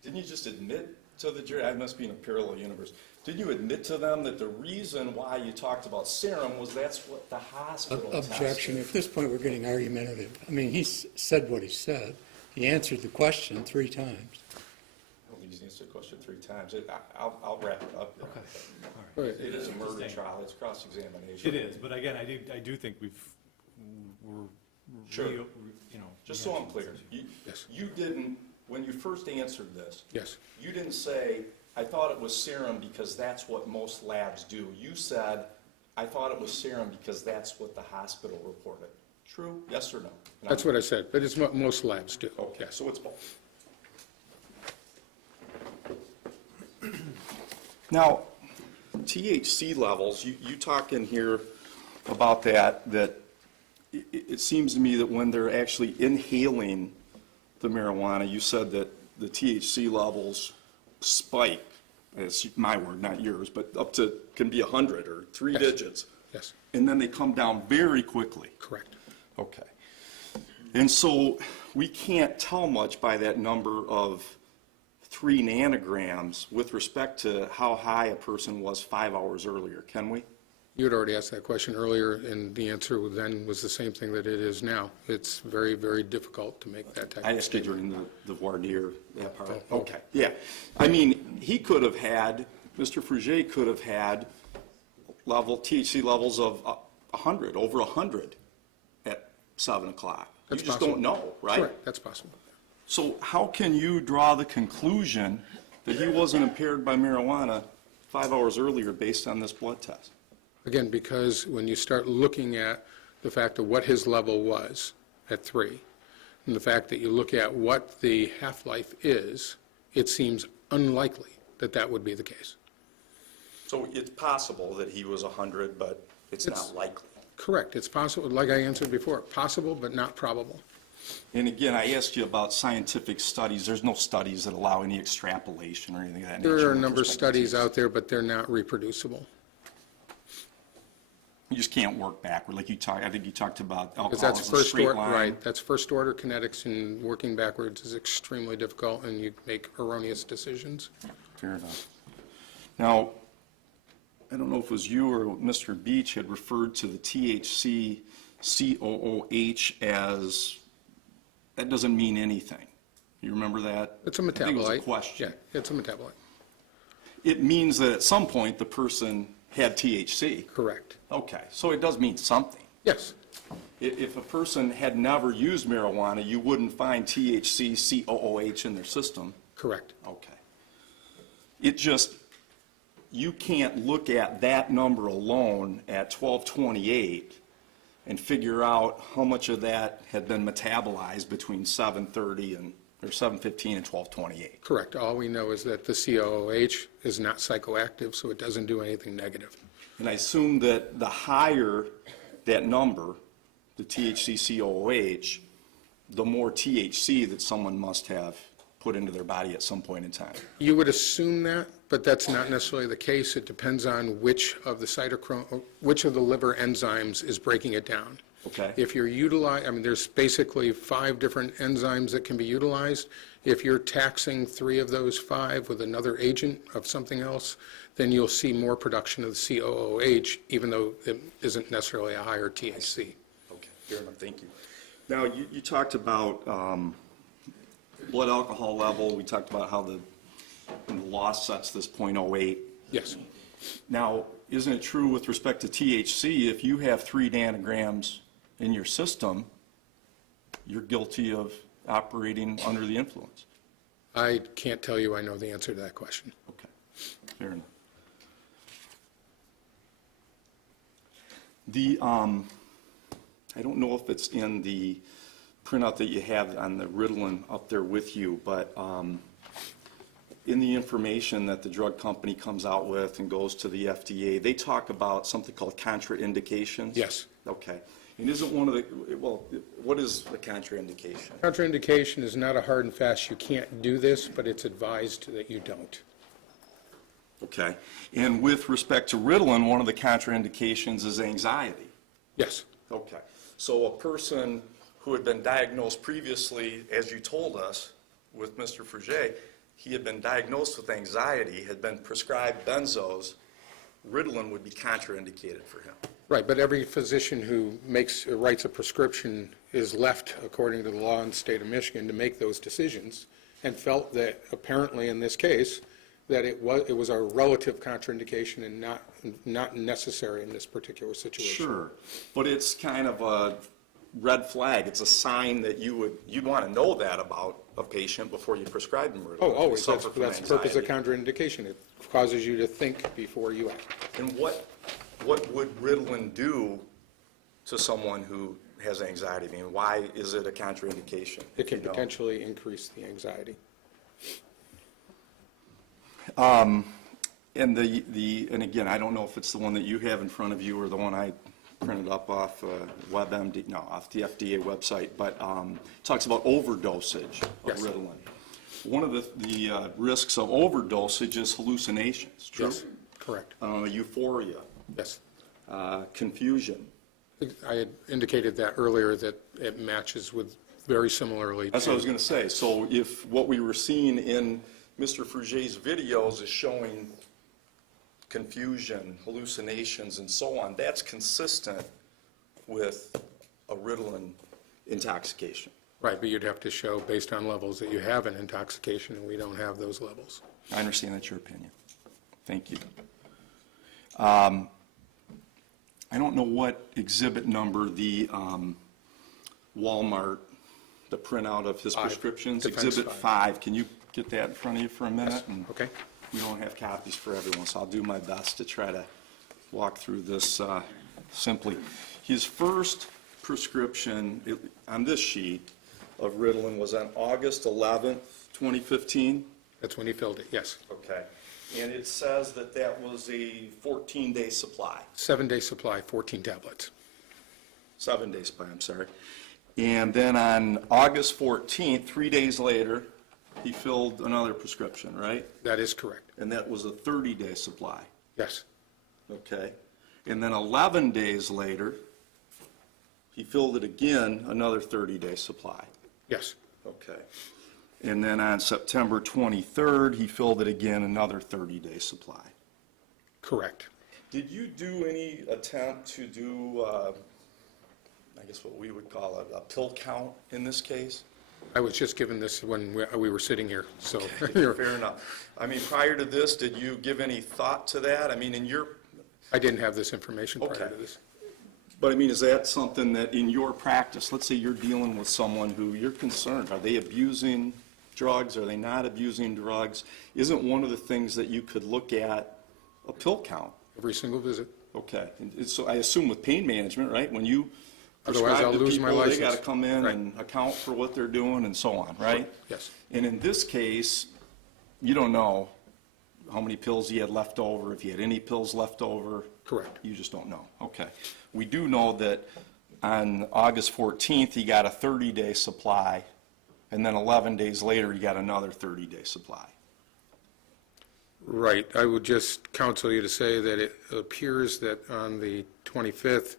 Didn't you just admit to the jury, I must be in a parallel universe, didn't you admit to them that the reason why you talked about serum was that's what the hospital tested? Objection. At this point, we're getting argumentative. I mean, he said what he said. He answered the question 3 times. I don't think he's answered the question 3 times. I'll wrap it up. Okay, It all right. is a murder trial, it's cross-examination. It is, but again, I do think we're, Sure. you know. Just so I'm clear, Yes. you didn't, when you first answered this, Yes. you didn't say, I thought it was serum because that's what most labs do. You said, I thought it was serum because that's what the hospital reported. True? Yes or no? That's what I said, but it's what most labs do. Okay, Yes. so it's both. Now, THC levels, you talk in here about that it seems to me that when they're actually inhaling the marijuana, you said that the THC levels spike, it's my word, not yours, but up to, can be 100 or 3 Yes. digits. Yes, And then they come down very quickly. correct. Okay. And so we can't tell much by that number of 3 nanograms with respect to how high a person was 5 hours earlier, can we? You had already asked that question earlier, and the answer then was the same thing that it is now. It's very, very difficult to make that type I of asked you statement. during the voir dire, that part. Oh, Okay, yeah. I mean, he could have had, Mr. Fruge could have had THC levels of 100, over 100 at 7 o'clock. You That's just possible. don't know, right? Correct, that's possible. So how can you draw the conclusion that he wasn't impaired by marijuana 5 hours earlier based on this blood test? Again, because when you start looking at the fact of what his level was at 3, and the fact that you look at what the half-life is, it seems unlikely that that would be the case. So it's possible that he was 100, but it's not likely. Correct. It's possible, like I answered before, possible but not probable. And again, I asked you about scientific studies. There's no studies that allow any extrapolation or anything of that nature. There are a with number of respect to studies THC. out there, but they're not reproducible. You just can't work backward. Like I think you talked about Because alcohol that's as a first straight order, line. right, that's first order kinetics, and working backwards is extremely difficult, and you make erroneous decisions. Fair enough. Now, I don't know if it was you or Mr. Beach had referred to the THC COOH as, that doesn't mean anything. You remember that? It's a I think it was a metabolite. question. Yeah, it's a metabolite. It means that at some point the person had THC. Correct. Okay, so it does mean something. Yes, If a person had never used marijuana, you wouldn't find THC COOH in their system. correct. Okay. It just, you can't look at that number alone at 1228 and figure out how much of that had been metabolized between 7:30 and, or 7:15 and 1228. Correct. All we know is that the COOH is not psychoactive, so it doesn't do anything negative. And I assume that the higher that number, the THC COOH, the more THC that someone must have put into their body at some point in time. You would assume that, but that's not necessarily the case. It depends on which of the cytochrome, which of the liver enzymes is breaking it down. Okay. If you're there's basically 5 different enzymes that can be utilized. If you're taxing 3 of those 5 with another agent of something else, then you'll see more production of the COOH, even though it isn't necessarily a higher THC. Okay, fair enough, thank you. Now, you talked about blood alcohol level. We talked about how the law sets this .08. Yes, Now, isn't it true with respect to THC, if you have 3 nanograms in your system, you're guilty of operating under the influence? I can't tell you I know the answer to that question. Okay, fair enough. I don't know if it's in the printout that you have on the Ritalin up there with you, but in the information that the drug company comes out with and goes to the FDA, they talk about something called contraindications? Yes. Okay. And isn't one of the, well, what is the contraindication? Contraindication is not a hard and fast, you can't do this, but it's advised that you don't. Okay. And with respect to Ritalin, one of the contraindications is anxiety. Yes, Okay. So a person who had been diagnosed previously, as you told us, with Mr. Fruge, he had been diagnosed with anxiety, had been prescribed benzos, Ritalin would be contraindicated for him. right, but every physician who writes a prescription is left, according to the law in the state of Michigan, to make those decisions, and felt that apparently in this case, that it was a relative contraindication and not necessary in this particular situation. Sure. But it's kind of a red flag. It's a sign that you'd want to know that about a patient before you prescribe them Ritalin. Oh, They always, suffer that's from the purpose of anxiety. contraindication. It causes you to think before you act. And what would Ritalin do to someone who has anxiety? I mean, why is it a contraindication? It can You know? potentially increase the anxiety. And and again, I don't know if it's the one that you have in front of you or the one I printed up off WebMD, no, off the FDA website, but talks about overdosage of Yes. Ritalin. One of the risks of overdosage is hallucinations, true? Yes, correct. Euphoria, Yes. confusion. I had indicated that earlier, that it matches with very similarly That's what I was to, going to say. So if what we were seeing in Mr. Fruge's videos is showing confusion, hallucinations, and so on, that's consistent with a Ritalin intoxication. right, but you'd have to show, based on levels, that you have an intoxication, and we don't have those levels. I understand that's your opinion. Thank you. I don't know what exhibit number the Walmart, the printout of his 5, prescriptions. Defense Exhibit 5. 5, can you get that in front of you for a minute? And Okay. we don't have copies for everyone, so I'll do my best to try to walk through this simply. His first prescription on this sheet of Ritalin was on August 11th, 2015? That's when he filled it, yes. Okay. And it says that that was a 14-day supply. 7-day supply, 14 tablets. 7-day supply, I'm sorry. And then on August 14th, 3 days later, he filled another prescription, right? That is correct, And that was a 30-day supply. yes. Okay. And then 11 days later, he filled it again, another 30-day supply. Yes, Okay. And then on September 23rd, he filled it again, another 30-day supply. correct. Did you do any attempt to do, I guess what we would call a pill count in this case? I was just given this when we were sitting here, so. Fair enough. I mean, prior to this, did you give any thought to that? I mean, in your, I didn't have this information prior to Okay. this. but I mean, is that something that in your practice, let's say you're dealing with someone who you're concerned, are they abusing drugs, are they not abusing drugs? Isn't one of the things that you could look at a pill count? Every single visit. Okay, and so I assume with pain management, right, when you Otherwise, prescribe I'll to lose my people, they got to license. come in Right. and account for what they're doing and so on, right? Yes, And in this case, you don't know how many pills he had left over, if he had any pills left over. correct. You just don't know, okay. We do know that on August 14th, he got a 30-day supply, and then 11 days later, he got another 30-day supply. Right. I would just counsel you to say that it appears that on the 25th,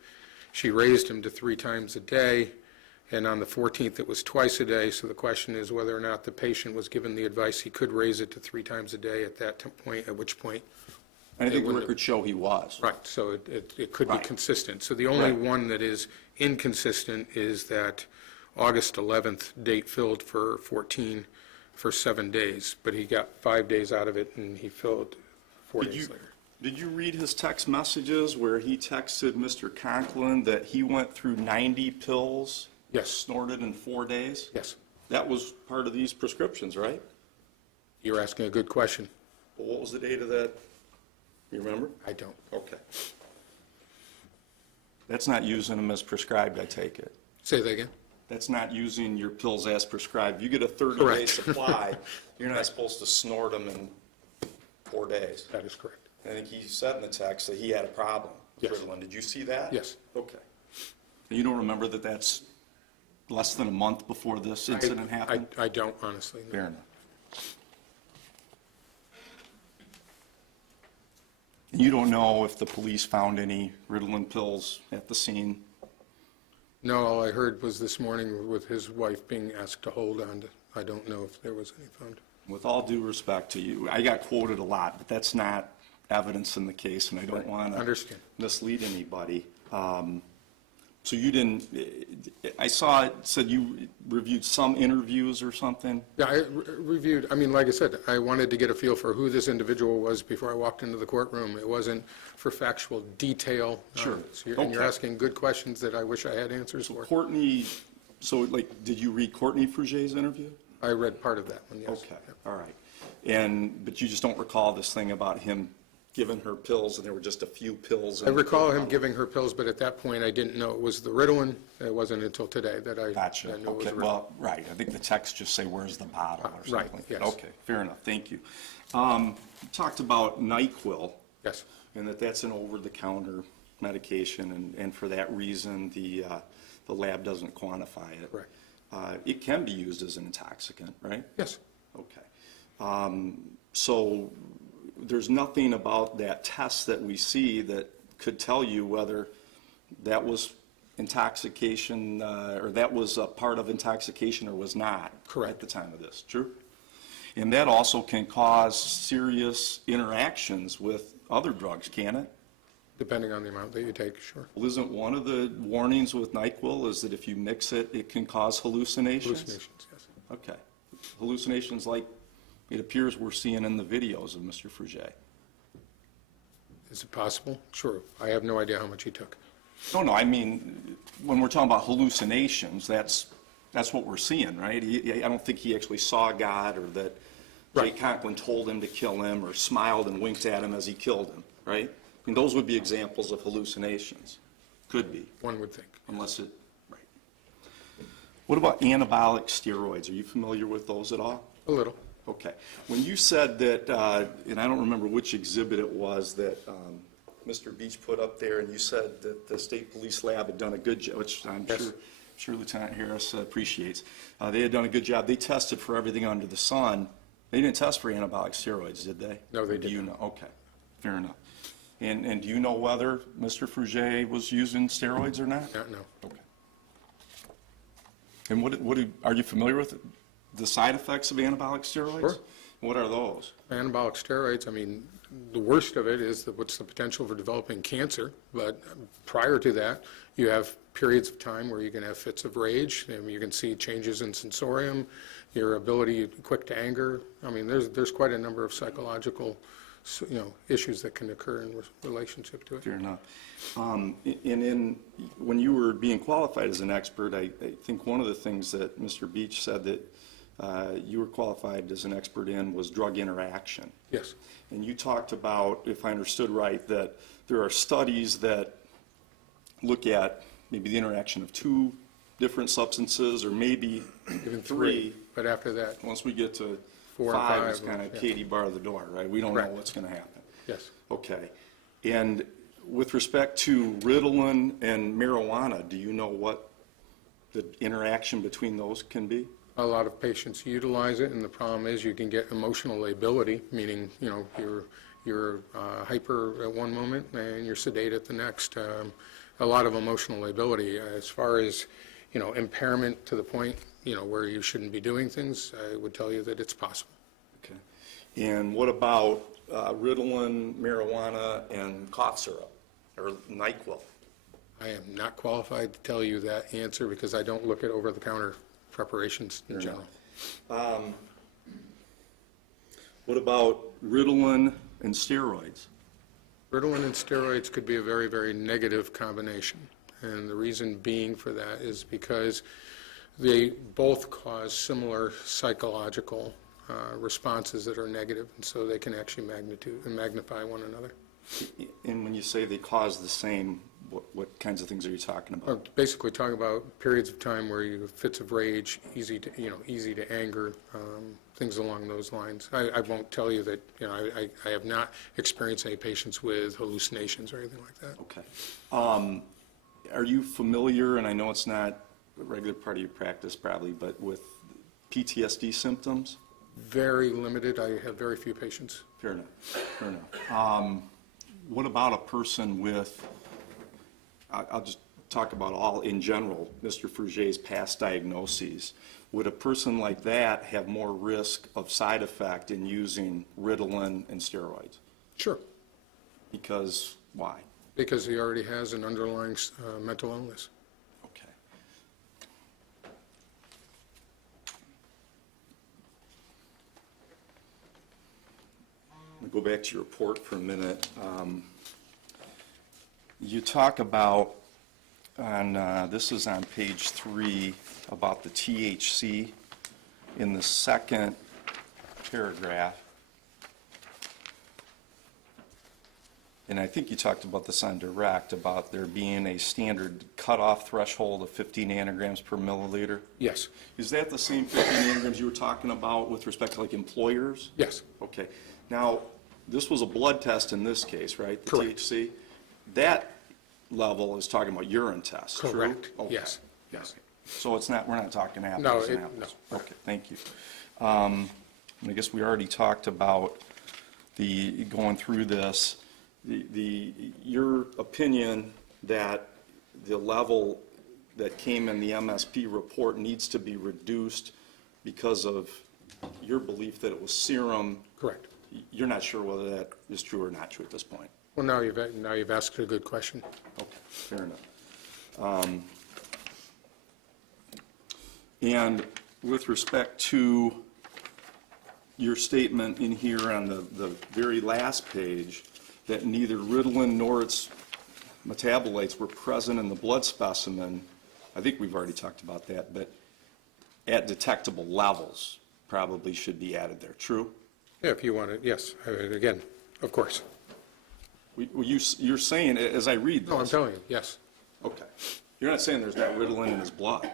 she raised him to 3 times a day, and on the 14th, it was twice a day. So the question is whether or not the patient was given the advice he could raise it to 3 times a day at that point, at which point. And I think the wouldn't- records show he was. Right, so it could be Right. consistent. So the only Right. one that is inconsistent is that August 11th date filled for 14 for 7 days, but he got 5 days out of it, and he filled 4 Did days you- later. Did you read his text messages where he texted Mr. Conklin that he went through 90 pills? Yes. Snorted in 4 days? Yes, That was part of these prescriptions, right? you're asking a good question. Well, what was the date of that? You remember? I don't. Okay. That's not using them as prescribed, I take it. Say that again? That's not using your pills as prescribed. You get a 30-day Correct. supply, you're not supposed to snort them in 4 days. That is correct. I think he said in the text that he had a problem with Yes. Ritalin. Did you see that? Yes. Okay. And you don't remember that that's less than a month before this incident happened? I don't honestly, no. Fair enough. And you don't know if the police found any Ritalin pills at the scene? No, all I heard was this morning with his wife being asked to hold on to, I don't know if there was any found. With all due respect to you, I got quoted a lot, but that's not evidence in the case, and I don't want to Understand. mislead anybody. So you didn't, I saw it said you reviewed some interviews or something? Yeah, I reviewed, I mean, like I said, I wanted to get a feel for who this individual was before I walked into the courtroom. It wasn't for factual detail. Sure. And you're Okay. asking good questions that I wish I had answers for. Courtney, so like, did you read Courtney Fruge's interview? I read part of that one, yes. Okay, all right. But you just don't recall this thing about him giving her pills and there were just a few pills? I recall him giving her pills, but at that point, I didn't know it was the Ritalin. It wasn't until today that I Gotcha, knew it was okay, Ritalin. well, right, I think the text just say, where's the bottle or something Right, like that. yes. Okay, fair enough, thank you. You talked about NyQuil, Yes, and that's an over-the-counter medication, and for that reason, the lab doesn't quantify it. Correct. It can be used as an intoxicant, right? yes. Okay. So there's nothing about that test that we see that could tell you whether that was intoxication, or that was a part of intoxication or was not. Correct. At the time of this, true? And that also can cause serious interactions with other drugs, can it? Depending on the amount that you take, sure. Well, isn't one of the warnings with NyQuil is that if you mix it, it can cause hallucinations? Hallucinations, yes. Okay. Hallucinations like it appears we're seeing in the videos of Mr. Fruge. Is it possible? Sure. I have no idea how much he took. No, I mean, when we're talking about hallucinations, that's what we're seeing, right? I don't think he actually saw God or that Jay Right. Conklin told him to kill him or smiled and winked at him as he killed him, right? I mean, those would be examples of hallucinations. Could be, One would think. unless it, right. What about anabolic steroids? Are you familiar with those at all? A little. Okay. When you said that, and I don't remember which exhibit it was that Mr. Beach put up there, and you said that the state police lab had done a good job, which I'm Yes. sure Lieutenant Harris appreciates. They had done a good job. They tested for everything under the sun. They didn't test for anabolic steroids, did they? No, they Do you didn't. know? Okay, fair enough. And do you know whether Mr. Fruge was using steroids or not? No. Okay. And are you familiar with the side effects of anabolic steroids? Sure. What are those? Anabolic steroids, I mean, the worst of it is what's the potential for developing cancer, but prior to that, you have periods of time where you can have fits of rage, and you can see changes in sensorium, your ability quick to anger. I mean, there's quite a number of psychological, issues that can occur in relationship to it. Fair enough. When you were being qualified as an expert, I think one of the things that Mr. Beach said that you were qualified as an expert in was drug interaction. Yes, And you talked about, if I understood right, that there are studies that look at maybe the interaction of two different substances, or maybe even three. but after that, Once we get to 4 and 5, 5, it's kind of yeah. Katie bar the door, right? We don't know Correct. what's going to happen. yes. Okay. And with respect to Ritalin and marijuana, do you know what the interaction between those can be? A lot of patients utilize it, and the problem is you can get emotional lability, meaning, you're hyper at one moment and you're sedate at the next. A lot of emotional lability. As far as, impairment to the point, where you shouldn't be doing things, I would tell you that it's possible. Okay. And what about Ritalin, marijuana, and cough syrup, or NyQuil? I am not qualified to tell you that answer because I don't look at over-the-counter preparations in general. What about Ritalin and steroids? Ritalin and steroids could be a very, very negative combination. And the reason being for that is because they both cause similar psychological responses that are negative, and so they can actually magnify one another. And when you say they cause the same, what kinds of things are you talking about? Basically talking about periods of time where you have fits of rage, easy to anger, things along those lines. I won't tell you that, I have not experienced any patients with hallucinations or anything like that. Okay. Are you familiar, and I know it's not a regular part of your practice probably, but with PTSD symptoms? Very limited. I have very few patients. Fair enough, fair enough. What about a person with, I'll just talk about all in general, Mr. Fruge's past diagnoses. Would a person like that have more risk of side effect in using Ritalin and steroids? Sure, Because, why? because he already has an underlying mental illness. Okay. I'll go back to your report for a minute. You talk about, this is on page 3, about the THC in the second paragraph. And I think you talked about this on direct, about there being a standard cutoff threshold of 50 nanograms per milliliter. Yes, Is that the same 50 nanograms you were talking about with respect to like employers? yes, Okay. Now, this was a blood test in this case, right? The Correct. THC? That level is talking about urine tests, true? correct, Okay. yes, yes. So it's not, we're not talking apples No, and it- apples? no. Okay, thank you. And I guess we already talked about going through this, your opinion that the level that came in the MSP report needs to be reduced because of your belief that it was serum. Correct. You're not sure whether that is true or not true at this point? Well, now you've asked a good question. Okay, fair enough. And with respect to your statement in here on the very last page, that neither Ritalin nor its metabolites were present in the blood specimen, I think we've already talked about that, but at detectable levels probably should be added there, true? Yeah, if you want it, yes, again, of course. You're saying, as I read this. No, I'm telling you, yes. Okay. You're not saying there's not Ritalin in his blood?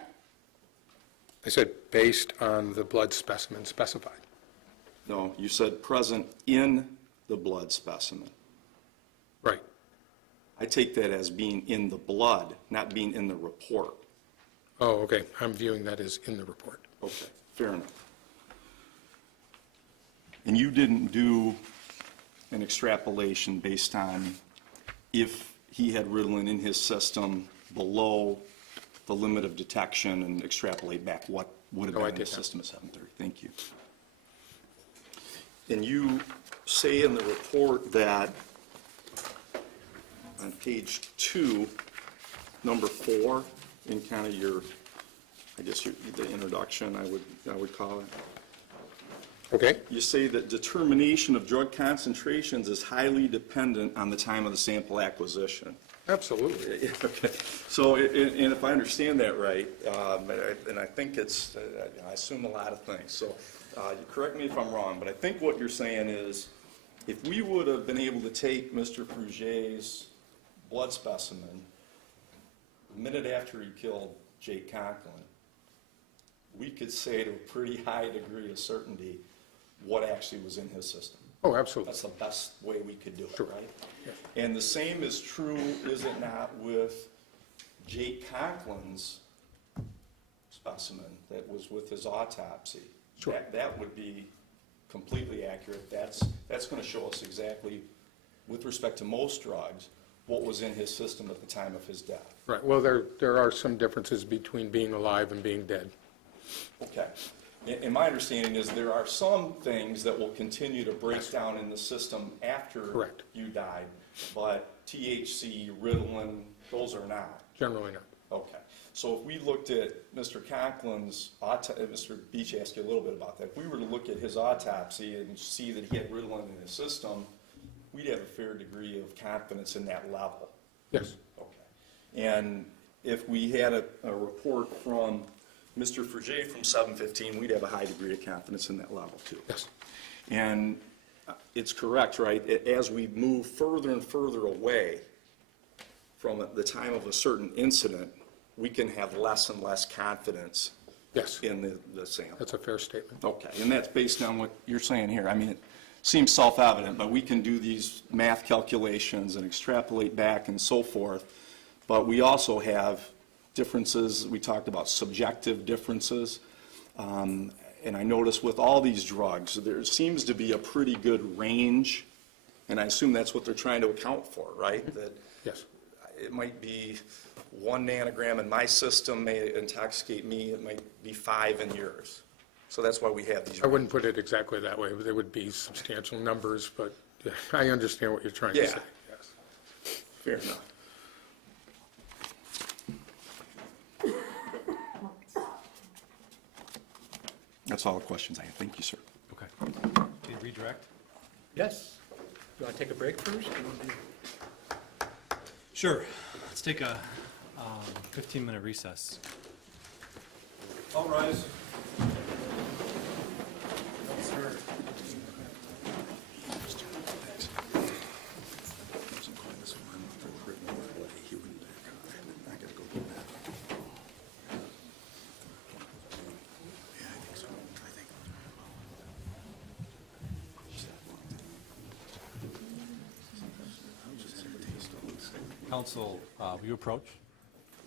I said based on the blood specimen specified. No, you said present in the blood specimen. Right. I take that as being in the blood, not being in the report. Oh, okay. I'm viewing that as in the report. Okay, fair enough. And you didn't do an extrapolation based on if he had Ritalin in his system below the limit of detection and extrapolate back what would have No, I been in his did not. system at 7:30. Thank you. And you say in the report that on page 2, number 4, in kind of your, I guess the introduction, I would call it. Okay? You say that determination of drug concentrations is highly dependent on the time of the sample acquisition. Absolutely. Okay. So, and if I understand that right, and I think it's, I assume a lot of things, so you correct me if I'm wrong, but I think what you're saying is, if we would have been able to take Mr. Fruge's blood specimen a minute after he killed Jake Conklin, we could say to a pretty high degree of certainty what actually was in his system. Oh, absolutely. That's the best way we could do it, Sure. right? And the same is true, is it not, with Jake Conklin's specimen that was with his autopsy? Sure. That would be completely accurate. That's going to show us exactly, with respect to most drugs, what was in his system at the time of his death. Right. Well, there are some differences between being alive and being dead. Okay. And my understanding is there are some things that will continue to break down in the system after Correct. you died, but THC, Ritalin, those are not. Generally not. Okay. So if we looked at Mr. Conklin's, Mr. Beach asked you a little bit about that. If we were to look at his autopsy and see that he had Ritalin in his system, we'd have a fair degree of confidence in that level. Yes. Okay. And if we had a report from Mr. Fruge from 715, we'd have a high degree of confidence in that level too. Yes. And it's correct, right? As we move further and further away from the time of a certain incident, we can have less and less confidence Yes. in the sample. That's a fair statement. Okay, and that's based on what you're saying here. I mean, it seems self-evident, but we can do these math calculations and extrapolate back and so forth. But we also have differences. We talked about subjective differences. And I notice with all these drugs, there seems to be a pretty good range, and I assume that's what they're trying to account for, right? That Yes. it might be 1 nanogram in my system may intoxicate me, it might be 5 in yours. So that's why we have these. I wouldn't put it exactly that way. There would be substantial numbers, but I understand what you're trying to Yeah. say. Yes. Fair enough. That's all the questions I have. Thank you, sir. Okay. Can you redirect? Yes. You want to take a break first? Sure. Let's take a 15-minute recess. All rise. Counsel, will you approach?